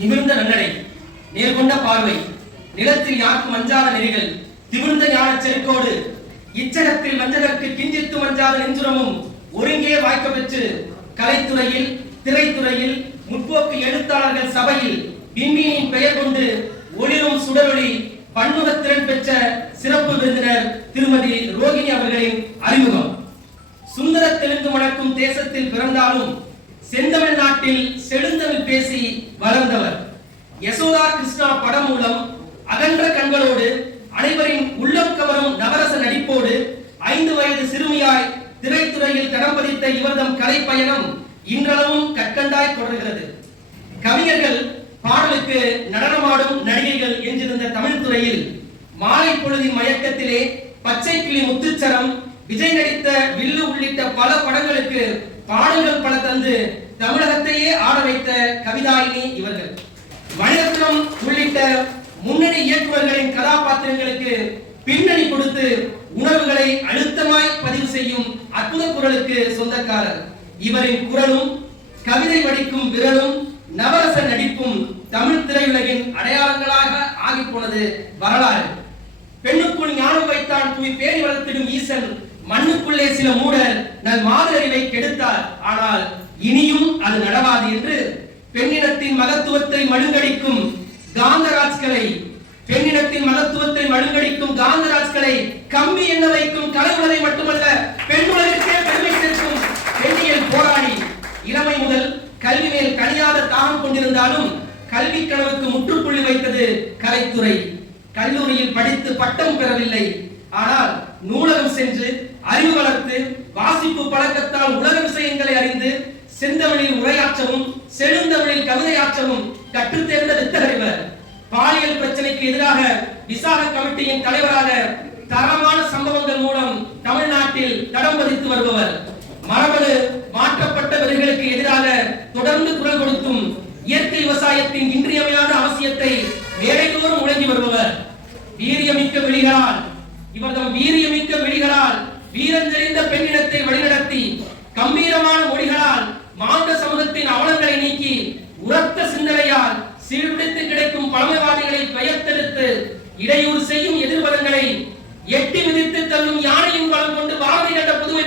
நிமிர்ந்த நன்னடை, நேர்கொண்ட பார்வை, நிலத்தில் யாருக்கும் அஞ்சாத நெறிகள், திமிர்ந்த ஞான செருக்கோடு இச்சகத்தில் வஞ்சகற்கு கிஞ்சித்து மஞ்சாத நெஞ்சுரமும் ஒருங்கே வாய்க்க பெற்று கலைத்துறையில், திரைத்துறையில், முற்போக்கு எழுத்தாளர்கள் சபையில் விண்மீனின் பெயர் கொண்டு ஒளிரும் சுடரொளி பன்முகத்திறன் பெற்ற சிறப்பு விருந்தினர் திருமதி ரோகிணி அவர்களின் அறிமுகம். சுந்தர தெலுங்கு வணக்கும் தேசத்தில் பிறந்தாலும் செந்தமிழ் நாட்டில் செழுந்தமிழ் பேசி வளர்ந்தவர். யசோதா கிருஷ்ணா படம் மூலம் அகன்ற கண்களோடு அனைவரின் உள்ளம் கவரும் நவரச நடிப்போடு 5 வயது சிறுமியாய் திரைத்துறையில் தடம் பதித்த இவர்தம் கலை பயணம் இன்றளவும் கற்கண்டாய் தொடர்கிறது. கவிஞர்கள் பாடலுக்கு நடனமாடும் நடிகைகள் என்றிருந்த தமிழ் துறையில் மாலை பொழுதின் மயக்கத்திலே பச்சை கிளி முத்துச்சரம், விஜய் நடித்த வில்லு உள்ளிட்ட பல படங்களுக்கு பாடல்கள் பல தந்து தமிழகத்தையே ஆட வைத்த கவிதாயினி இவர்கள். மணிரத்னம் உள்ளிட்ட முன்னணி இயக்குநர்களின் கதாபாத்திரங்களுக்கு பின்னணி கொடுத்து உணர்வுகளை அழுத்தமாய் பதிவு செய்யும் அற்புத குரலுக்கு சொந்தக்காரர். இவரின் குரலும் கவிதை வடிக்கும் விரலும் நவரச நடிப்பும் தமிழ் திரையுலகின் அடையாளங்களாக ஆகி போனது வரலாறு. பெண்ணுக்குள் ஞானம் வைத்தான் தூய் பேணி வளர்த்திடும் ஈசன், மண்ணுக்குள்ளே சில மூடர் நல் மாதறிவை கெடுத்தார், ஆனால் இனியும் அது நடவாது என்று பெண்ணினத்தின் மகத்துவத்தை மழுங்கடிக்கும் காந்தராஜ்களை கம்பி எண்ண வைக்கும் கலைவுலகை மட்டுமல்ல பெண்ணுலகிற்கே பெருமை சேர்க்கும் பெண்ணியல் போராடி இளமை முதல் கல்வி மேல் கனியாத தாகம் கொண்டிருந்தாலும் கல்வி கனவுக்கு முற்றுப்புள்ளி வைத்தது கலைத்துறை. கல்லூரியில் படித்து பட்டம் பெறவில்லை, ஆனால் நூலகம் சென்று அறிவு வளர்த்து வாசிப்பு பழக்கத்தால் உலக விஷயங்களை அறிந்து செந்தமிழில் உரையாற்றவும் செழுந்தமிழில் கவிதையாற்றவும் கற்றுத் தேர்ந்த வித்தகரிவர். பாலியல் பிரச்சனைக்கு எதிராக விசாக கமிட்டியின் தலைவராக தரமான சம்பவங்கள் மூலம் தமிழ்நாட்டில் தடம் பதித்து வருபவர். மரபணு மாற்றப்பட்டவர்களுக்கு எதிராக தொடர்ந்து குரல் கொடுத்தும் இயற்கை விவசாயத்தின் இன்றியமையாத அவசியத்தை வேலைதோறும் முழங்கி வருபவர். வீரியமிக்க விழிகளால் வீரஞ்செறிந்த பெண்ணினத்தை வழிநடத்தி கம்பீரமான மொழிகளால் மாந்த சமூகத்தின் அவலங்களை நீக்கி உரத்த சிந்தனையால் சீர்பிடித்து கிடைக்கும் பழமைவாதிகளை பெயர்த்தெடுத்து இடையூறு செய்யும் எதிர்பதங்களை எட்டி மிதித்து தள்ளும் யானையின் பலம் கொண்டு பாரதி கண்ட புதுமை